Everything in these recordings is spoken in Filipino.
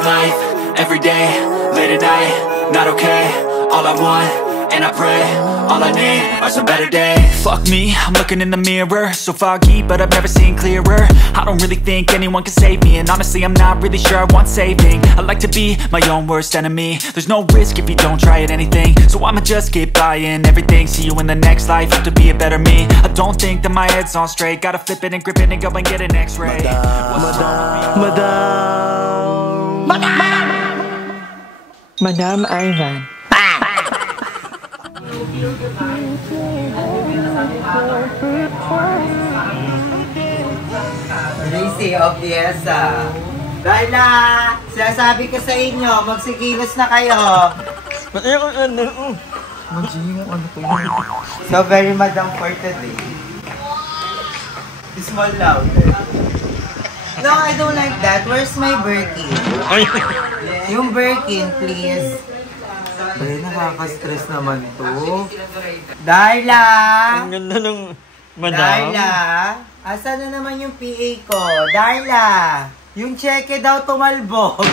living life, everyday, late at night, not okay. All I want, and I pray, all I need are some better days. Fuck me, I'm looking in the mirror, so foggy, but I've never seen clearer. I don't really think anyone can save me, and honestly I'm not really sure I want saving. I like to be my own worst enemy. There's no risk if you don't try at anything, so I'ma just keep buying everything. See you in the next life, have to be a better me. I don't think that my head's on straight, gotta flip it and grip it and go and get an x-ray. Madam Ivan. Tracy, obvious Darla, sinasabi ko sa inyo, magsikilos na kayo. So very madam for today. Small loud. No, I don't like that. Where's my Birkin? Yung Birkin, please. Ay, nakaka-stress naman to. Darla! Ang ganda ng madam. Darla! Asa na naman yung PA ko? Darla! Yung cheque daw tumalbog.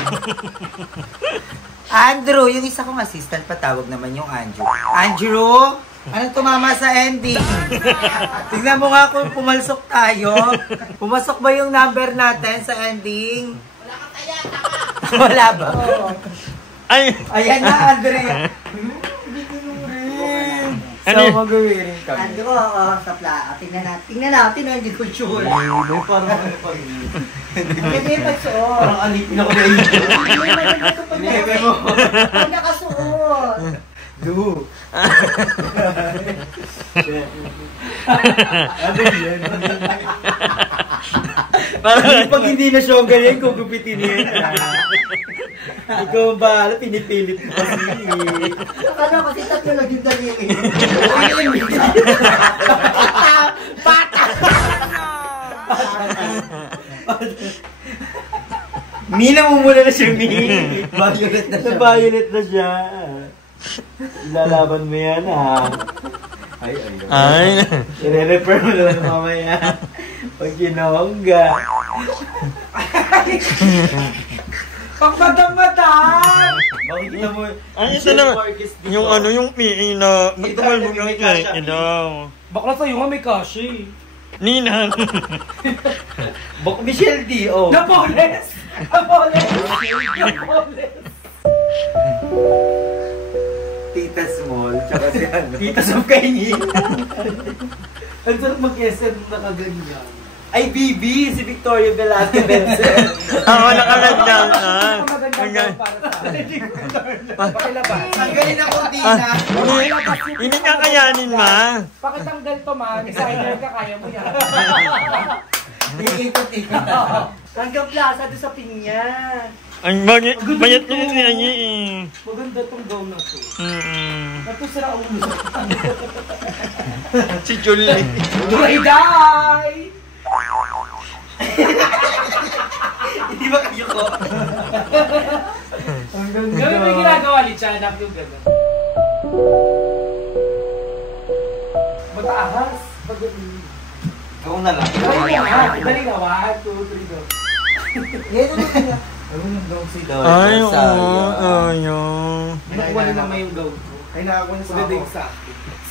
Andrew, yung isa kong assistant, patawag naman yung Andrew. Andrew! Anong tumama sa ending? Tignan mo nga kung pumalsok tayo. Pumasok ba yung number natin sa ending? Wala ka taya. Wala ba? Ay! Ayan na, Andrea. So, mag-wearing kami. Andrew, sa plaka. Tingnan natin, hindi ko sure. Parang ano pa rin. Hindi pagsuot. Parang alipin ako na yun. Hindi mo. Pag nakasuot. Do. Ano yan? Pag hindi na siya ang galing, kung gupitin niya. Ikaw ang bahala, pinipilit mo kasi. Ano kasi tatlo lang yung daliri. Bata! Mina mumula na siya, Mi. Violet na siya. Violet na siya. Ilalaban mo yan, ha? Ay. I-refer mo naman mamaya. Pag ginongga. Pagmadam-madam! Makikita mo. Ay, ito na. Yung ano, yung PA na magtumal mo ng kaya. Bakla sa'yo nga may kashi. Ninang. Bak Michelle D, oh. Napoles! Napoles! Tita Small, tsaka si ano. Tita Small kainin. Ang sarap mag-SM na kaganyan. Ay, BB! Si Victoria Velasquez Benson. Oo, nakaganyan. Magandang para sa akin. Pakilabas. Ang galing ng kurtina. Hindi kakayanin, ma. Pakitanggal to, ma. Designer ka, kaya mo yan. Ikot-ikot. Hanggang plaza doon sa pinya. Ang bayat niya si Anyi eh. Maganda tong gown na to. Ito sila ulo. Si Julie. Day! Hindi ba kayo ko? Ang ganda. Gawin mo yung ginagawa ni Chanak yung gano'n. Mataahas. Ako na lang. Dali nga. 1, 2, 3, go. Yan na lang. Ano daw si Dora? Ay, oo. Ayun. Nakuha na naman yung gown ko. Ay, nakakuha na Pwede yung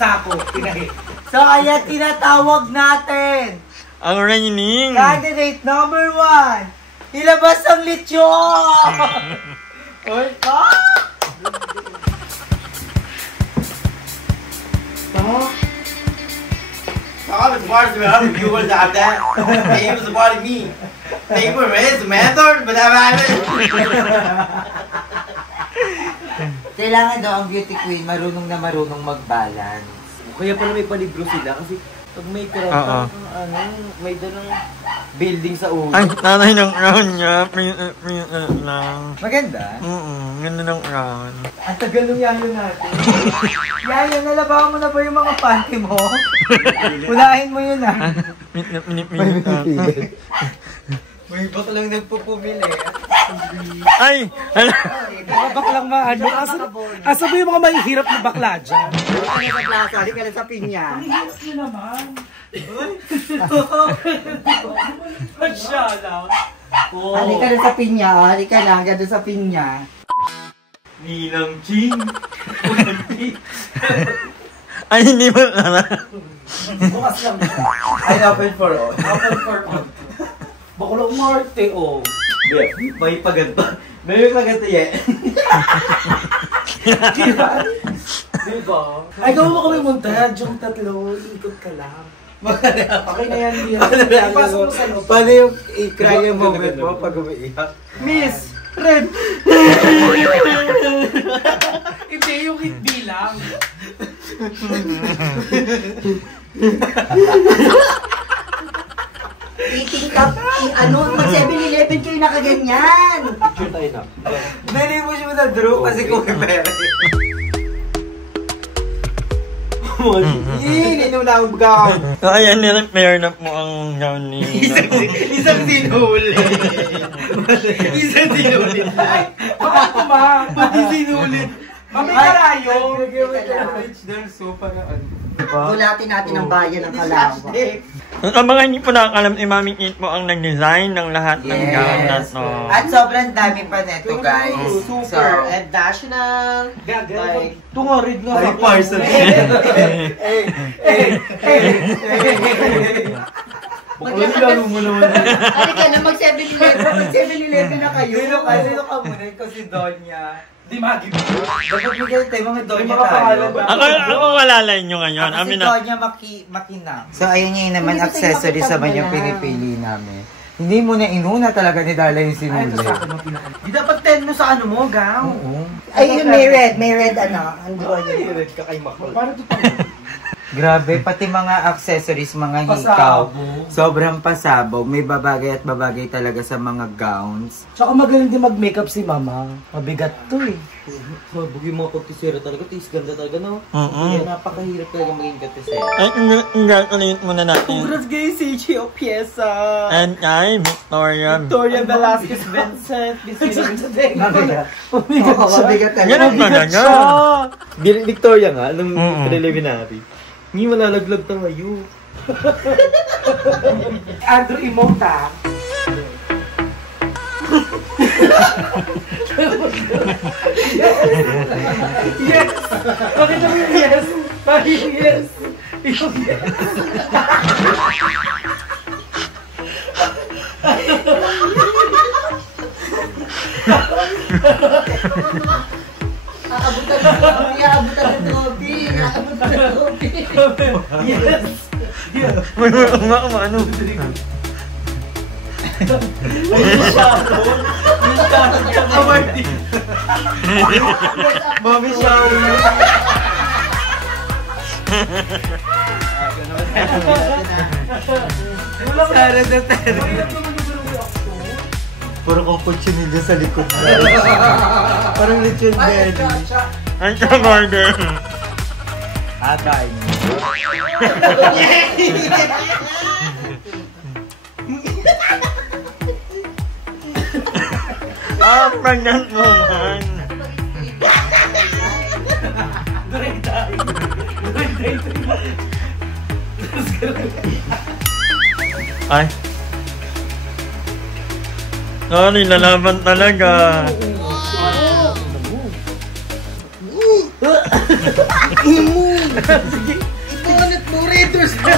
sako. Pinahit. So, ayan tinatawag natin. Ang raining. Candidate number 1. Ilabas ang lechon! Oy, I was part of the viewers out there. He was a part of me. Paper is the method, but I'm Kailangan daw ang beauty queen marunong na marunong mag-balance. Kaya pala may palibro sila kasi pag may crown, may dalang building sa ulo. Ay, nanay ng crown niya. Lang. Maganda? Ganda ng crown. Ang tagal ng yayo natin. Yayo, nalabahan mo na ba yung mga panty mo? Unahin mo yun ah. Minit. May iba ka lang nagpupumili. Ay! Mga baklang maano. Asa ba yung mga mahihirap na bakla dyan? Ano sa plaza? Halika na sa pinya. Mahihirap nyo naman. Masyala. Halika na sa pinya. Halika na. Ganda sa pinya. Ninang Ching! Ay, hindi mo naman. Bukas lang. Ay, open for all. Open for all. Bakulong Marte, oh. May paganda. May paganda yan. Diba? Ay, gawin mo kami montage. Yung tatlo, ikot ka lang. Okay na yan, Liam. Ipasok mo sa loob. Paano yung i-cry yung moment mo pag umiiyak? Miss! Red! Hindi, yung hindi lang. Eating cup. Mag 7-Eleven kayo nakaganyan. Picture tayo na. Dali mo siya na draw kasi kung may pera. Ininom na ang gown. Ayan, nire-repair na po ang gown ni... Isang sinuli. Isang sinuli. Ay! Bakit ko ba? Pati sinulit. Mami karayo. Rich girl soup para ano. Gulatin natin ang bayan ng Kalawa. Ang mga hindi po nakakalam, Mami Kate po ang nag-design ng lahat ng gown na to. At sobrang dami pa neto, guys. Super. And national. Like, tungorid nga. Ay, parcel. Halika na, mag 7-Eleven na kayo. Sino ka muna? Kasi Donya. Di magi. Dapat bigay tayo mga Donya May mga pangalan tayo. ba? Ako walalay nyo ngayon. Ako si Amin na. Donya Makinang. So, ayun yung naman accessories naman yung pinipili namin. Hindi mo na inuna talaga ni Darla yung sinuli. Di dapat 10 mo sa ano mo, gown. Oo. Ay, yun, may red ano. Android. Red ka kay Makol. Paano ito pa? Grabe, pati mga accessories, mga hikaw. Pasabog. Sobrang pasabog. May babagay at babagay talaga sa mga gowns. Tsaka magaling din mag-makeup si Mama. Mabigat to eh. Sabog yung mga kutisera talaga. Tis ganda talaga, no? Mm-mm. Kaya napakahirap talaga maging kutisera. Ay, ulit muna natin. Congrats kay CJ Opiesa! And kay Victoria. Victoria Velasquez Vincent! Mabigat. Oo, mabigat talaga. Yan ang talaga. Victoria nga, nung Mm-mm. preliminary. Hindi malalaglag tayo. Andrew Imota. Yes! Bakit naman yung yes? Bakit yung yes? Yung yes. Aabutan ng trophy, aabutan ng trophy, aabutan ng trophy. Yes! Ano? Mommy shower. Sara na tayo. Puro kaputsinilyo sa likod na. Parang lechon belly. Ang ka-order. Atay. Pregnant woman. Ay. Sorry, lalaban talaga. Ipunit mo, readers na!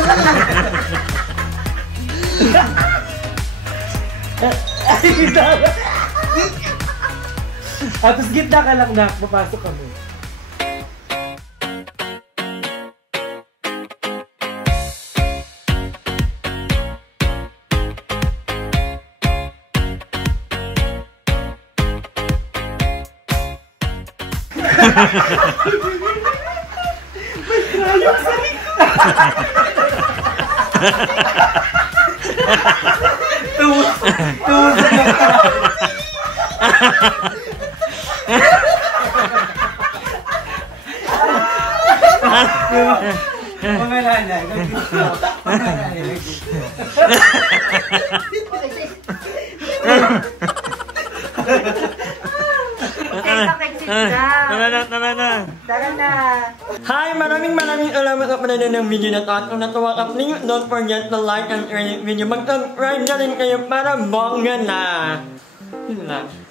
Tapos gitna ka lang na, papasok kami. Mga nanay. Mga nanay. Tara na. Tara na. Hi! Maraming salamat sa panonood ng video na to. At kung natuwa ka, please don't forget to like and share the video. Mag-subscribe na rin kayo para bongga na. Yun lang.